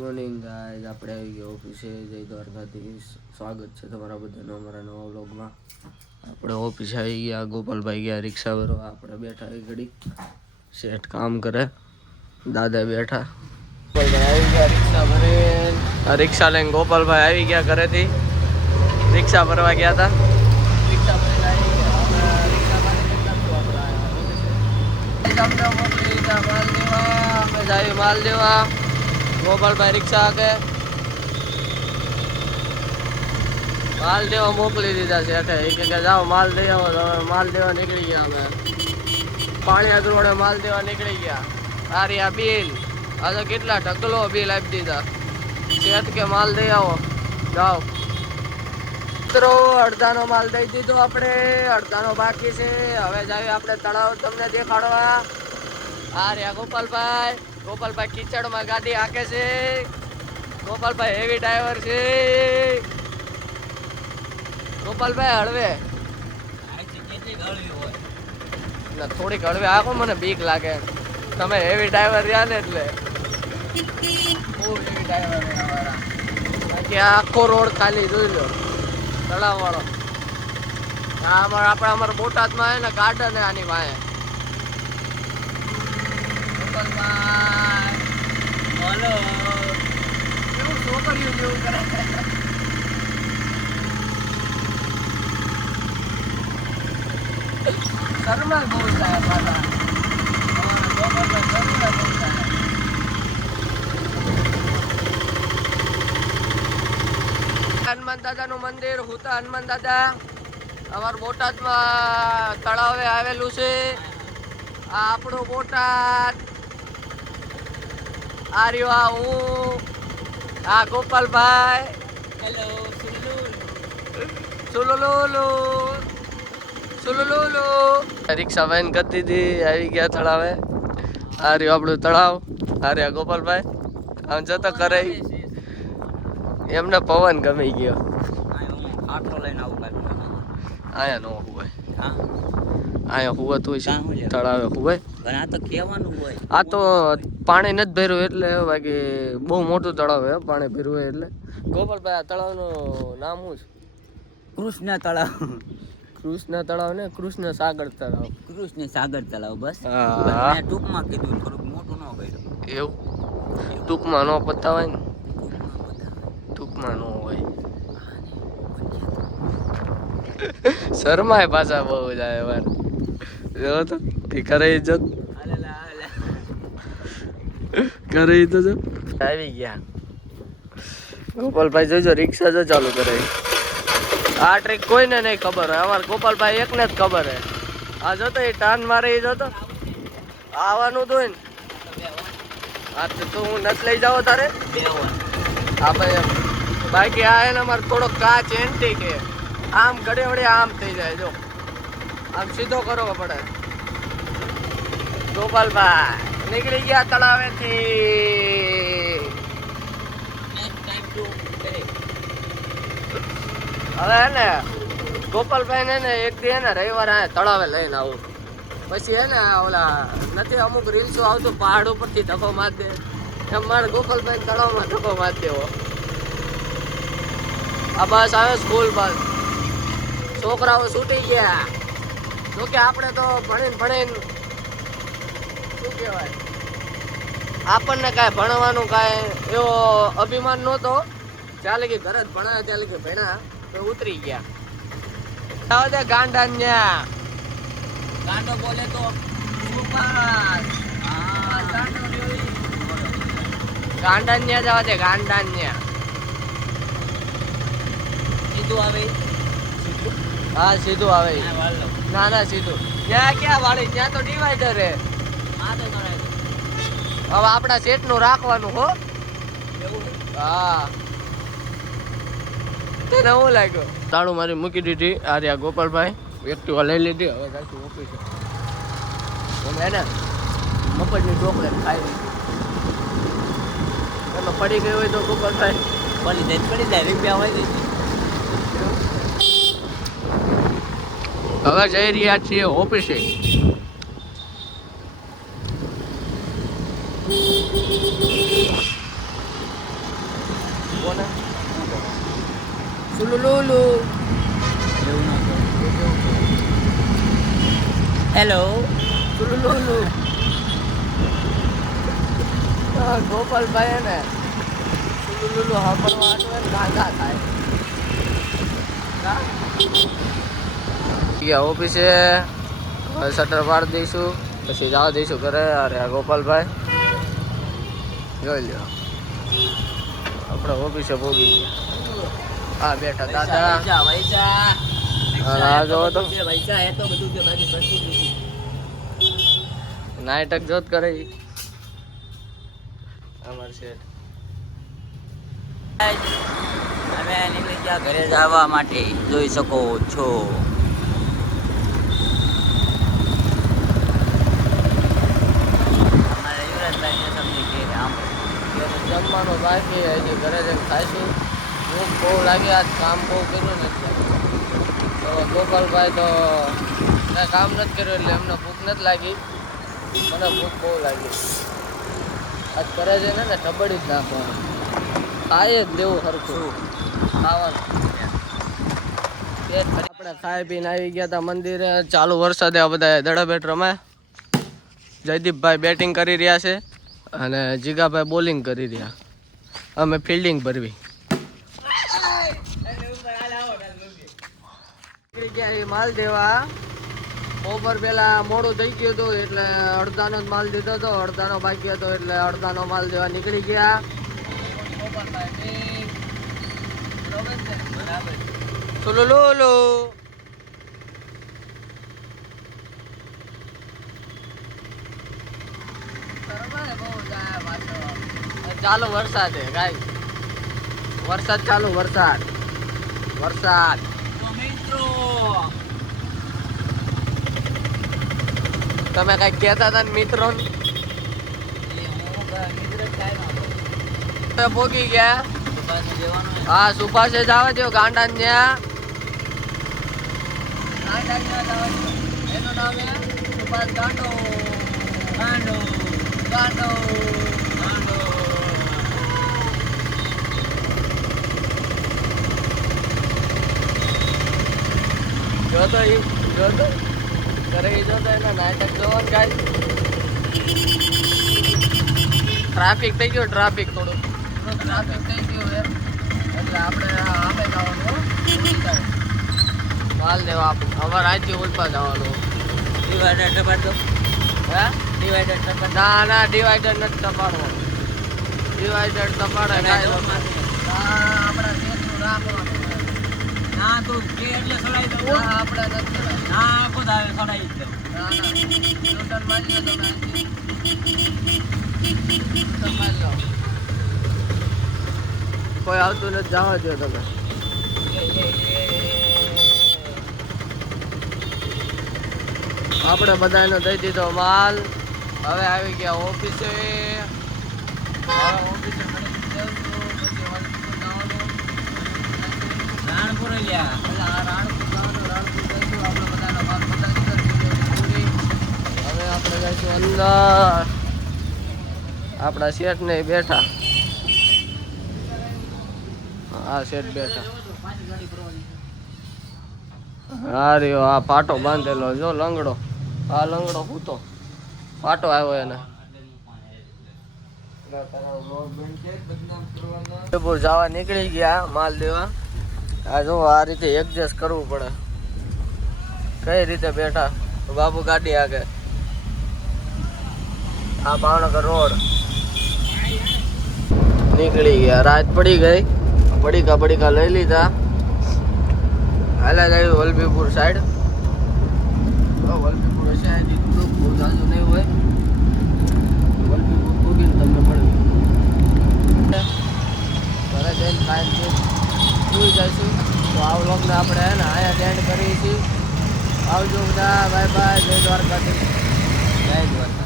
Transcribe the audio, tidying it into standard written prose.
Morning guys, આપણે આવી ગયા ઓફિસે. જય દ્વારકાધીશ. સ્વાગત છે તમારા બધાનો અમારા નવા વ્લોગમાં. આપણે ઓફિસે આવી ગયા. ગોપાલભાઈ ગયા રિક્ષા ભરવા. આપણે બેઠા એ ઘડી શેઠ કામ કરે, દાદા બેઠા. ગોપાલભાઈ આવી ગયા રિક્ષા ભરે. રિક્ષા લઈને ગોપાલભાઈ આવી ગયા ઘરેથી. રિક્ષા ભરવા ગયા હતા. રિક્ષા ભરીને આવી ગયા. રિક્ષા ભરીને માલ દેવા. ગોપાલભાઈ રિક્ષા આગે માલ દેવા મોકલી દીધા છે. કે જાઓ માલ દઈ આવો. માલ દેવા નીકળી ગયા. અમે પાણી અગરોડે માલ દેવા નીકળી ગયા. આ રહ્યા બિલ. આ તો કેટલા ઢગલો બિલ આપી દીધા. શેઠ કે માલ દઈ આવો, જાઓ. મિત્રો અડધાનો માલ દઈ દીધો આપણે. અડધાનો બાકી છે. હવે જાવી આપણે તળાવ તમને દેખાડવા. આ રહ્યા ગોપાલભાઈ. ગોપાલભાઈ કિચડમાં ગાડી હાકે છે. ગોપાલભાઈ હેવી ડ્રાઈવર છે. ગોપાલભાઈ હળવે થોડીક હળવે આખો, મને બીક લાગે. તમે હેવી ડ્રાઈવર રહ્યા ને એટલે બહુ હેવી ડ્રાઈવર બાકી આખો રોડ ખાલી જોઈ લો તળાવ વાળો. આપણે અમારા બોટાદમાં હે ને ગાર્ડન હે આની પાસે. બોલો કેવું છોકરીઓ જેવું કરે. શર્મા બહુ થાય પાછા. હનુમાન દાદાનું મંદિર હુતા હનુમાન દાદા અમારા બોટાદમાં તળાવે આવેલું છે. આ આપણું બોટાદ. આ રહ્યો આ હું, આ ગોપાલભાઈ. હેલો સુલુલુલુ સુલુલુલુ. રિક્ષા વેન કરી દીધી. આવી ગયા તળાવે. આ રહ્યો આપણું તળાવ. આ રહ્યા ગોપાલભાઈ. આમ જતો કરે એમને પવન ગમી ગયો. આયા નો હોય, આયા હુવત હોય છે તળાવે હુવાય. આ તો કહેવાનું હોય. આ તો પાણી નથી ભર્યું એટલે બાકી બહુ મોટું તળાવ હે. પાણી ભર્યું હોય એટલે. ગોપાલભાઈ આ તળાવનું નામ શું છે? કૃષ્ણ તળાવ. કૃષ્ણ તળાવ ને કૃષ્ણ સાગર તળાવ. કૃષ્ણ સાગર તળાવ બસ. હા મેં ટૂંકમાં કીધું, થોડુંક મોટું ન કર્યું. એવું ટૂંકમાં ન પતાવાય ને. ટૂંકમાં ન હોય. શર્માય પાછા બહુ જાય વાર. જો તો કરે ઇજ્જત કરે તો જો આવી ગયા. ગોપાલભાઈ જોજો રિક્ષા જો ચાલુ કરે. આ ટ્રીક કોઈને નહીં ખબર હોય. અમારે ગોપાલભાઈ એકને જ ખબર હે. આ જોતો એ ટાન મારે એ જોતો આવવાનું તો ને. હા તો હું નથી લઈ જાવ તારે. હા ભાઈ બાકી આ એને અમારે થોડો કાચ એન્ટી કે આમ ઘડે વડે આમ થઈ જાય. જો આમ સીધો કરવો પડે. ગોપાલભાઈ નીકળી ગયા તળાવેથી. હવે હે ને ગોપાલભાઈ ને એક દી હે ને રવિવારે તળાવે લઈને આવું. પછી હે ને ઓલા નથી અમુક રીલ્સો આવતું પહાડ ઉપરથી ધક્કો માર દે એમ મારે ગોપાલભાઈ તળાવમાં ધક્કો માર દેવો. આ બસ આવે સ્કૂલ બસ. છોકરાઓ છૂટી ગયા. જો કે આપણે તો ભણીને શું કહેવાય, આપણને કાંઈ ભણવાનું કાંઈ એવો અભિમાન નહોતો. ચાલે કે ઘરે જ ભણાવે ત્યાં કે ભણ્યા તો ઉતરી ગયા. ગાંડા ગાંડો બોલે તો ગાંડા જવા દે. ગાંડા સીધું આવે. હા સીધું આવે. ના ના સીધું ત્યાં ક્યાં વાળી, ત્યાં તો ડિવાઈડર હે. હવે આપણા સેટ નું રાખવાનું હો. હા તને શું લાગ્યો? તાળું મારી મૂકી દીધી. આ રહ્યા ગોપાલભાઈ એક્ટિવા લઈ લીધી. હવે જાશું ઓફિસે. તમે ને મફતની ચોકલેટ ખાઈ તમે પડી ગઈ હોય તો ગોપાલભાઈ પડી જાય રૂપિયા હોય. હવે જઈ રહ્યા છીએ ઓફિસે. કોને સુલુલુલુ એવું ન કરો. હેલો. સુલુલુલુ ગોપાલભાઈ ને સુલુલુલુ સાંભળવા આટવે ને ગાંગા થાય ગયા ઓફિસે શટર પાડી દઈશું પછી જવા દઈશું ઘરે. અરે આ ગોપાલભાઈ જોઈ લ્યો આપણે ઓફિસે ભોગી ગયા. હા બેઠા દાદા આ જોવો તો નાટક જોત કરે અમાર શેઠ. અમે નીકળી ગયા ઘરે જવા માટે, જોઈ શકો છો. અમારે યુવરાજભાઈને સમજી કે આમ જમવાનું બાકી હજી ઘરે જઈને ખાઈશું. ભૂખ બહુ લાગી, આજ કામ બહુ કર્યું નથી. તો ગોપાલભાઈ તો કાંઈ કામ નથી કર્યું એટલે એમને ભૂખ નથી લાગી. મને ભૂખ બહુ લાગી. આજ ઘરે જઈને ને ટબડી જ નાખવાનું, ખાઈ જ દેવું સરખું ખાવાનું. આપણે ખાઈ પીને આવી ગયા હતા મંદિરે. ચાલુ વરસાદે આ બધા દડાબેટ રમે. જયદીપભાઈ બેટિંગ કરી રહ્યા છે અને જીગાભાઈ બોલિંગ કરી રહ્યા. અમે ફિલ્ડિંગ ભરવી. માલ દેવા બપોર પેલા મોડું થઈ ગયું હતું એટલે અડધાનો જ માલ દીધો હતો, અડધાનો બાકી હતો એટલે અડધાનો માલ દેવા નીકળી ગયા. સુલુલુલુ ચાલુ વરસાદ હે ગાય. વરસાદ ચાલુ વરસાદ વરસાદ. તમે કઈ કહેતા હતા ને મિત્રો પોગી ગયા. હા સુભાષે જવા દો ગાંડા ત્યાં. એનું નામ હે સુભાષ ગાંડો ગાંડો ગાંડો ગાંડો. જોતો ઘરે જોતો એના નાટક જોવાનું ગાય. ટ્રાફિક થઈ ગયો, ટ્રાફિક થોડું ટ્રાફિક થઈ ગયું એટલે આપણે આમે જવાનું માલ દેવા. અમારે અહીંથી ઉલ્પા જવાનું. ડિવાઈડર ટપાડ દો. હે ડિવાઈડર ટપાડ. ના ના ડિવાઈડર નથી ટપાડવાનું. ડિવાઈડર ટપાડે આપણા દેશનું રાખવાનું. ના તું કે એટલે સડાઈ દઉં. આપણે નથી ચલાવી. ના ખુદ આવે સડાઈ જ દઉં. ના ના ન્યૂટન મારી લો તમે ન્યૂટન મારી લો. કોઈ આવતું નથી, જવા દો તમે. આપણે બધાનો દઈ દીધો માલ. હવે આવી ગયા ઓફિસે. ઓફિસે રાણપુર લ્યા. રાણપુર જવાનું. રાણપુર જઈશું. આપણે બધાનો માલ બધા હવે આપણે જઈશું અંદર. આપણા શેઠ ને બેઠા. આ શેઠ બેઠા. હા રહ્યો આ પાટો બાંધેલો જો લંગડો. આ લંગડો હૂતો પાટો આવ્યો એને. જવા નીકળી ગયા માલ દેવા. આ જો આ રીતે એડજસ્ટ કરવું પડે. કઈ રીતે બેઠા બાબુ ગાડી આગળ. આ ભાવનગર રોડ નીકળી ગયા. રાત પડી ગઈ. બડીકા લઈ લીધા. હાલા જાય વલભીપુર સાઈડ. વલભીપુર હશે બહુ જાજુ નહીં હોય. વલભીપુર પૂગીને તમને મળવી. ઘરે જઈને ખાઈને સુઈ જઈશું. તો આ વ્લોગને આપણે હે ને અહીંયા એન્ડ કરીએ છીએ. આવજો બધા. Bye bye. જય દ્વારકાધીશ. જય દ્વારકા.